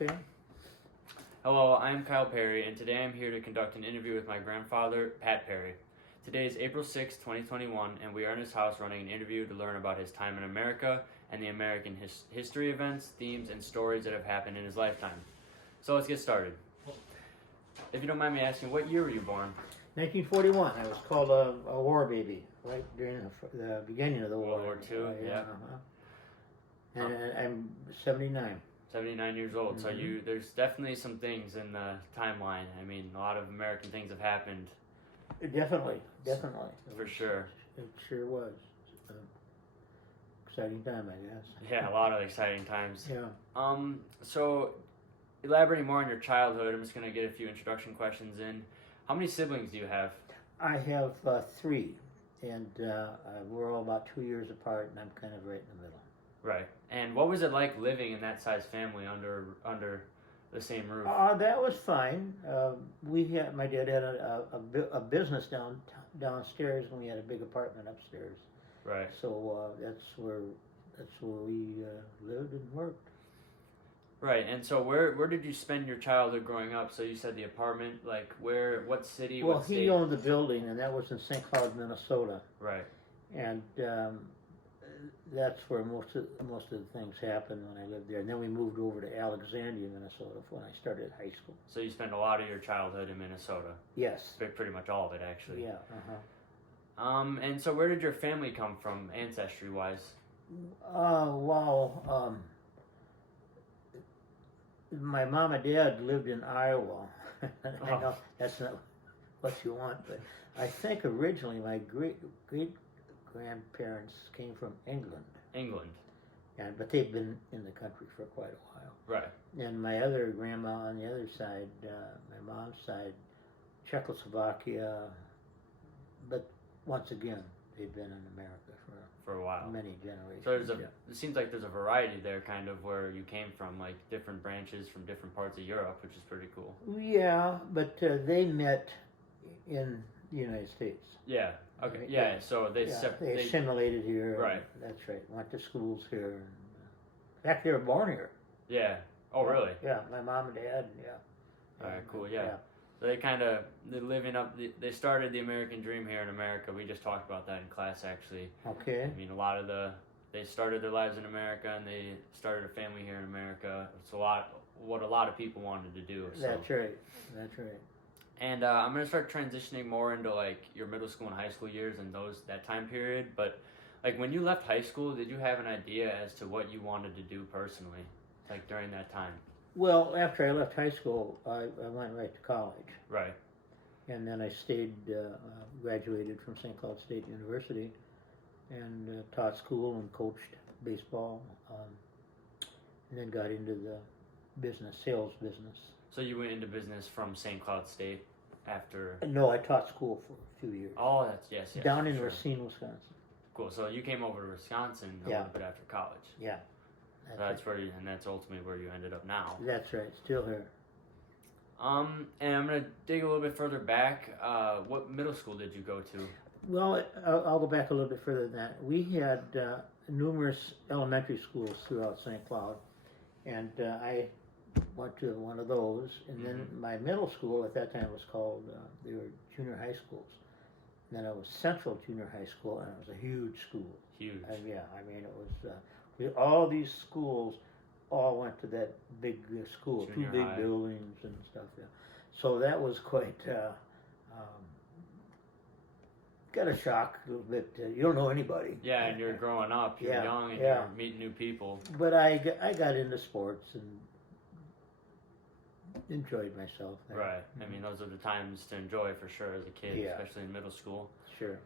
Okay. Hello, I'm Kyle Perry, and today I'm here to conduct an interview with my grandfather, Pat Perry. Today is April 6, 2021, and we are in his house running an interview to learn about his time in America and the American history events, themes, and stories that have happened in his lifetime. So let's get started. If you don't mind me asking, what year were you born? 1941. I was called a war baby right during the beginning of the war. World War II, yeah. And I'm 79. 79 years old. So there's definitely some things in the timeline. I mean, a lot of American things have happened. Definitely. For sure. It sure was. Exciting time, I guess. Yeah, a lot of exciting times. Yeah. So elaborating more on your childhood, I'm just going to get a few introduction questions in. How many siblings do you have? I have three, and we're all about 2 years apart, and I'm kind of right in the middle. Right. And what was it like living in that size family under the same roof? That was fine. My dad had a business downstairs, and we had a big apartment upstairs. Right. So that's where we lived and worked. Right. And so where did you spend your childhood growing up? So you said the apartment. Like what city? Well, what state? he owned the building, and that was in St. Cloud, Minnesota. Right. And that's where most of the things happened when I lived there. And then we moved over to Alexandria, Minnesota, when I started high school. So you spent a lot of your childhood in Minnesota. Yes. Pretty much all of it, actually. Yeah. And so where did your family come from, ancestry-wise? Well, my mom and dad lived in Iowa. I know that's not what you want, but I think originally my great grandparents came from England. England. But they've been in the country for quite a while. Right. And my other grandma on the other side, my mom's side, Czechoslovakia, but once again, they've been in America for a while. Many generations. So it seems like there's a variety there, kind of, where you came from, like different branches from different parts of Europe, which is pretty cool. Yeah, but they met in the United States. Yeah. Okay. Right? Yeah. So they assimilated here. Right. That's right. Went to schools here. In fact, they were born here. Yeah. Oh, really? Yeah. My mom and dad. Yeah. All right. Cool. Yeah. So they started the American dream here in America. We just talked about that in class, actually. Okay. I mean, they started their lives in America, and they started a family here in America. It's what a lot of people wanted to do. So. That's right. And I'm gonna start transitioning more into like your middle school and high school years and that time period. But like when you left high school, did you have an idea as to what you wanted to do personally, like during that time? Well, after I left high school, I went right to college. Right. And then I graduated from St. Cloud State University, and taught school and coached baseball, and then got into the sales business. So you went into business from St. Cloud State after? No, I taught school for a few years. Oh, that's yes. Down in Racine, Wisconsin. Cool. So you came over to Wisconsin a little bit after college. Yeah. That's ultimately where you ended up now. That's right. Still here. And I'm gonna dig a little bit further back. What middle school did you go to? Well, I'll go back a little bit further than that. We had numerous elementary schools throughout St. Cloud, and I went to one of those. And then my middle school at that time was called, they were junior high schools. And then it was Central Junior High School, and it was a huge school. Huge. Yeah, I mean, it was, all these schools all went to that big school, Junior 2 big high. buildings and stuff. Yeah. So that was quite, got a shock a little bit. You don't know anybody. Yeah, and you're growing up, you're young, and you're meeting new people. But I got into sports and enjoyed myself there. Right. I mean, those are the times to enjoy for sure as a kid, especially in middle school. Sure.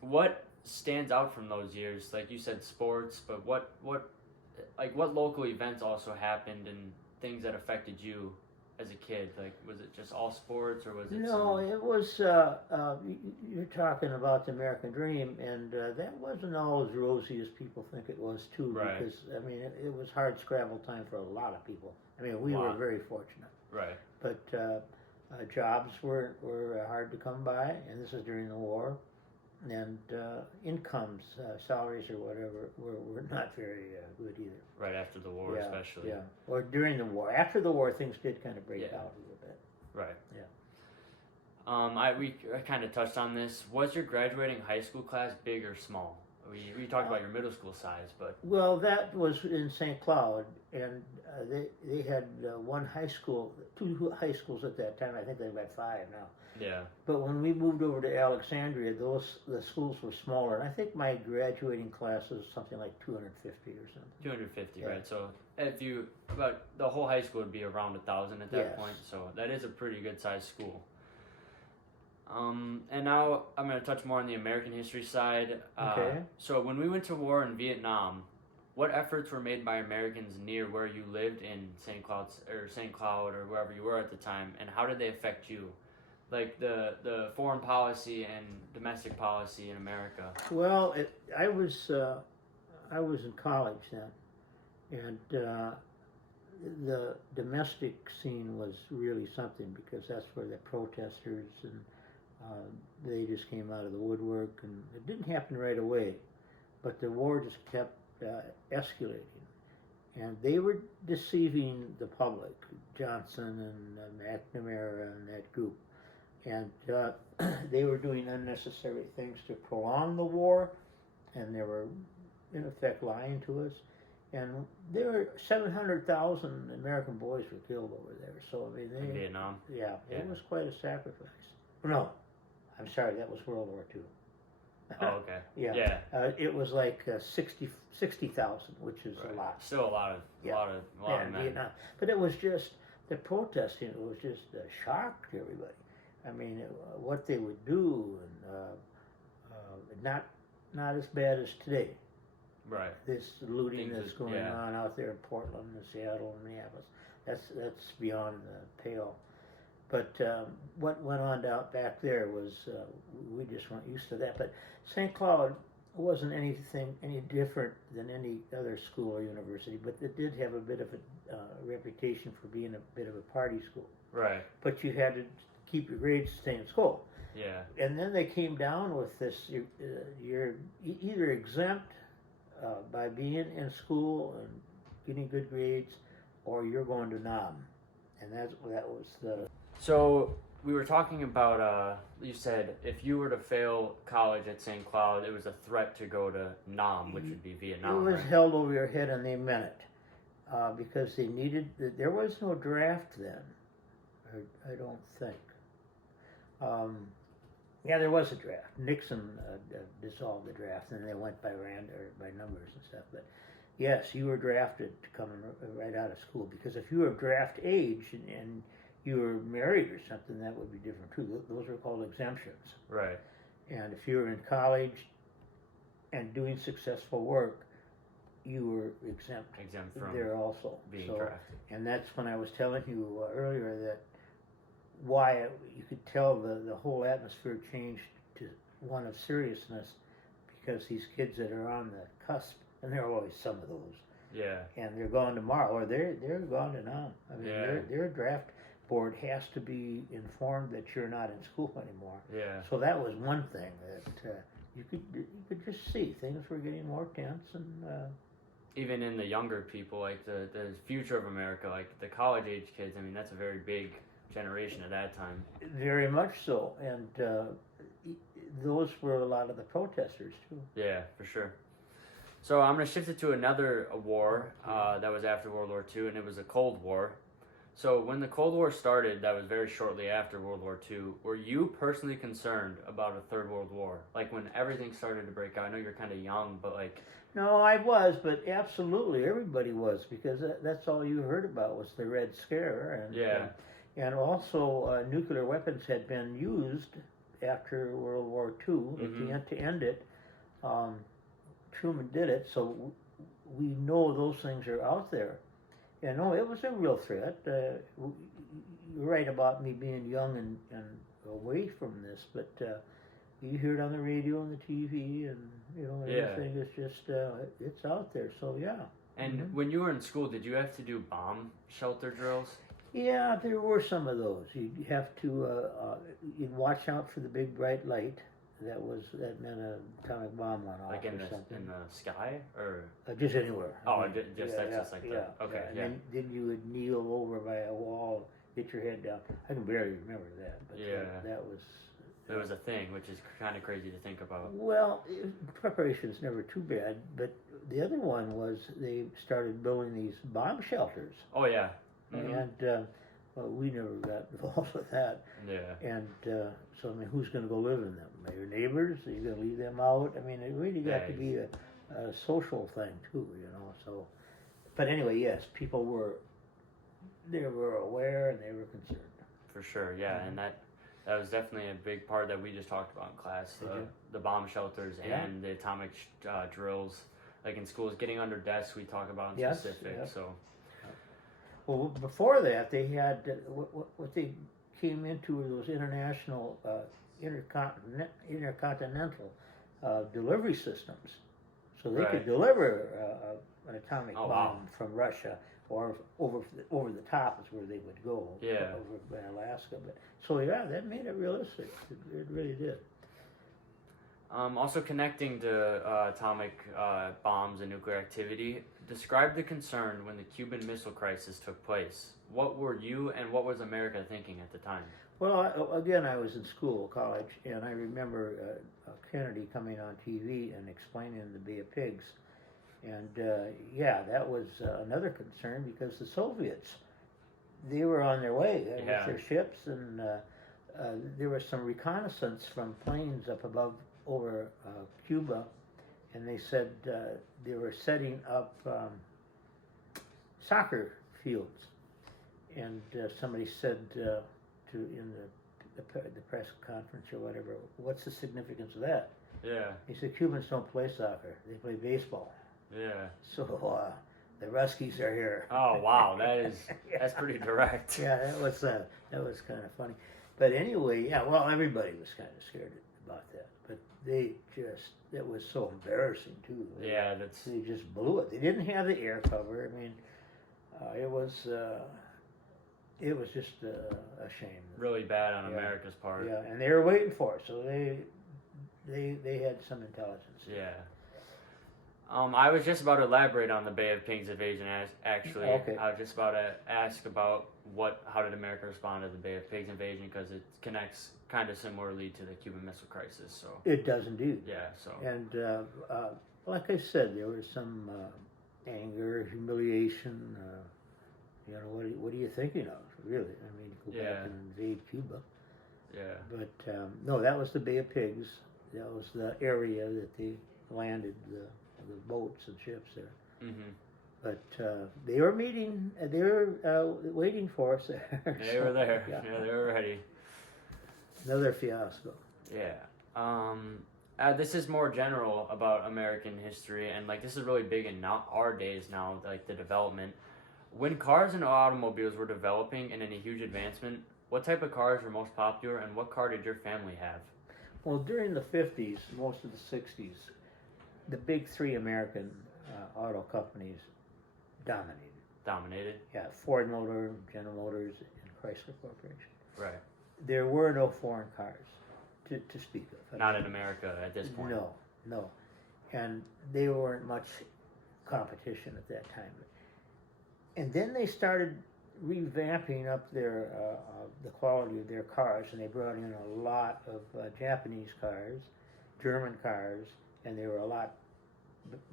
What stands out from those years? Like you said, sports, but what local events also happened and things that affected you as a kid? Like, was it just all sports, or was it? No, it was. You're talking about the American Dream, and that wasn't all as rosy as people think it was, too. Right. Because I mean, it was hard scrabble time for a lot of people. I mean, we were very fortunate. Right. But jobs were hard to come by, and this is during the war. and incomes, salaries or whatever, were not very good either. Right after the war, Yeah, especially. yeah, or during the war. After the war, things did kind of break Yeah. out a little bit. Right. Yeah. I kind of touched on this. Was your graduating high school class big or small? We talked about your middle school size, but Well, that was in St. Cloud, and they had one high school, two high schools at that time. I think they've got five now. yeah, But when we moved over to Alexandria, the schools were smaller. And I think my graduating class was something like 250 or something. 250, Yeah. right? So if you about the whole high school would be around 1,000 at that Yes. point. So that is a pretty good sized school. And now I'm going to touch more on the American history side. Okay. So when we went to war in Vietnam, what efforts were made by Americans near where you lived in St. Cloud or wherever you were at the time, and how did they affect you? Like the foreign policy and domestic policy in America. Well, I was in college then, and the domestic scene was really something because that's where the protesters and they just came out of the woodwork, and it didn't happen right away, but the war just kept escalating, and they were deceiving the public, Johnson and McNamara and that group, and they were doing unnecessary things to prolong the war, and they were in effect lying to us. And there were 700,000 American boys were killed over there. So I mean, In Vietnam. yeah, Yeah. it was quite a sacrifice. No, I'm sorry, that was World War II. Oh, okay. Yeah. It was like 60,000, which is Right. a lot. Still a lot of in men. Vietnam. But it was just the protesting. It was just a shock to everybody. I mean, what they would do, and not as bad as today. Right. This looting Things that's that- going yeah. on out there in Portland and Seattle and Minneapolis. That's beyond the pale. But what went on out back there was we just weren't used to that. But St. Cloud wasn't any different than any other school or university, but it did have a bit of a reputation for being a bit of a party school. Right. But you had to keep your grades to stay in school. Yeah. And then they came down with this: you're either exempt by being in school and getting good grades, or you're going to Nam, and that was the. So we were talking about. You said if you were to fail college at St. Cloud, it was a threat to go to Nam, which would be It Vietnam. was Right? held over your head, and they meant it because they needed. There was no draft then. I don't think. Yeah, there was a draft. Nixon dissolved the draft, and they went by by numbers and stuff. But yes, you were drafted coming right out of school, because if you were draft age and you were married or something, that would be different too. Those are called exemptions. Right. And if you were in college and doing successful work, you were exempt From there also. being So, drafted. and that's when I was telling you earlier that why you could tell the whole atmosphere changed to one of seriousness, because these kids that are on the cusp, and there are always some of those, Yeah. and they're gone tomorrow, or they're gone to now. I mean, Yeah. their draft board has to be informed that you're not in school anymore. Yeah. So that was one thing that you could just see things were getting more tense, and Even in the younger people, like the future of America, like the college age kids. I mean, that's a very big generation at that time. very much so. And those were a lot of the protesters too. Yeah, for sure. So I'm going to shift it to another war that was after World War II, and it was the Cold War. So when the Cold War started, that was very shortly after World War II, were you personally concerned about a third world war? Like when everything started to break out, I know you're kind of young, but like... No, I was, but absolutely everybody was, because that's all you heard about was the Red Scare, and Yeah. And also nuclear weapons had been used after World War II to end it. Truman did it, so we know those things are out there. And no, it was a real threat. You're right about me being young and away from this, but you hear it on the radio and the TV, and everything is just it's out there. So yeah. And when you were in school, did you have to do bomb shelter drills? Yeah, there were some of those. You'd have to you'd watch out for the big bright light that meant an atomic bomb went off Like in or the something. sky or Just anywhere. oh, I mean, just that's just like that. Okay, And yeah. then you would kneel over by a wall, get your head down. I can barely remember that, but Yeah. that was. It was a thing, which is kind of crazy to think about. Well, preparation's never too bad, but the other one was they started building these bomb shelters, Oh yeah. Mhm. and well, we never got involved with that. Yeah. And so, I mean, who's going to go live in them? Are your neighbors? Are you going to leave them out? I mean, it really got to be a social thing too, you know. So, but anyway, yes, people were aware and they were concerned. For sure, yeah, Mhm. and that was definitely a big part that we just talked about in class. Did you? The bomb shelters Yeah. and the atomic drills, like in schools, getting under desks. We talk about in Yes, specific. yep. So Well, before that, they had what they came into were those international intercontinental delivery systems, so they could Right. deliver an atomic Oh, bomb wow. from Russia, or over the top is where they would go. Yeah. Over by Alaska. But so yeah, that made it realistic. It really did. also connecting to atomic bombs and nuclear activity. Describe the concern when the Cuban Missile Crisis took place. What were you and what was America thinking at the time? Well, again, I was in school, college, and I remember Kennedy coming on TV and explaining the Bay of Pigs. And yeah, that was another concern because the Soviets, they were on their way with Yeah. their ships, and there was some reconnaissance from planes up above over Cuba, and they said they were setting up soccer fields. And somebody said in the press conference or whatever, what's the significance of that? Yeah, He said Cubans don't play soccer; they play baseball. yeah. So the Ruskies are here. Oh wow, that's pretty direct. Yeah, that was kind of funny. But anyway, yeah. Well, everybody was kind of scared about that, but it was so embarrassing too. Yeah, They just blew it. They didn't have the air cover. I mean, it was just a shame. really bad on Yeah. America's part. Yeah, and they were waiting for it, so they had some intelligence. Yeah. I was just about to elaborate on the Bay of Pigs invasion. Actually, Okay. I was just about to ask about how did America respond to the Bay of Pigs invasion because it connects kind of similarly to the Cuban Missile Crisis. So It does indeed. yeah, so And like I said, there was some anger, humiliation. You know, what are you thinking of, really? I mean, go Yeah. back and invade Cuba. yeah, But no, that was the Bay of Pigs. That was the area that they landed the boats and ships there. hmm But they were meeting. They were waiting for us there. they were there. Yeah. Yeah, they were ready. Another fiasco. Yeah. This is more general about American history, and like this is really big in our days now, like the development. When cars and automobiles were developing and in a huge advancement, what type of cars were most popular, and what car did your family have? Well, during the 50s, most of the 60s, the big three American auto companies dominated. Dominated? Yeah, Ford Motor, General Motors, and Chrysler Corporation. Right. There were no foreign cars to speak of. Not in America at this point. No. And they weren't much competition at that time. And then they started revamping up their the quality of their cars, and they brought in a lot of Japanese cars, German cars, and they were a lot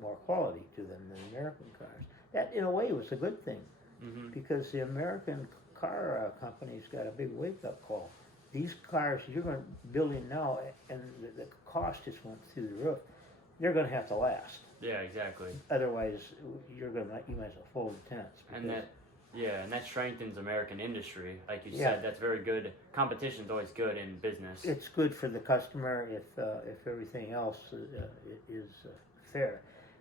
more quality to them than American cars. That, in a way, was a good thing Mm-hmm. because the American car companies got a big wake-up call. These cars you're going to build in now, and the cost just went through the roof. They're going to have to last. Yeah, exactly. Otherwise, you might as well fold the tents. And that strengthens American industry. Like you Yeah. said, that's very good. Competition's always good in business. It's good for the customer if everything else is fair.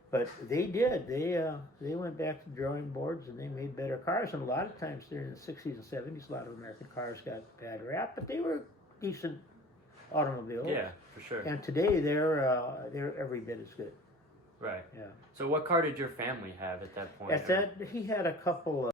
But they did. They went back to drawing boards and they made better cars. And a lot of times during the 60s and 70s, a lot of American cars got bad rap, but they were decent automobiles. Yeah, for sure. And today they're every bit as good. Right. Yeah. So what car did your family have at that point? At that, he had a couple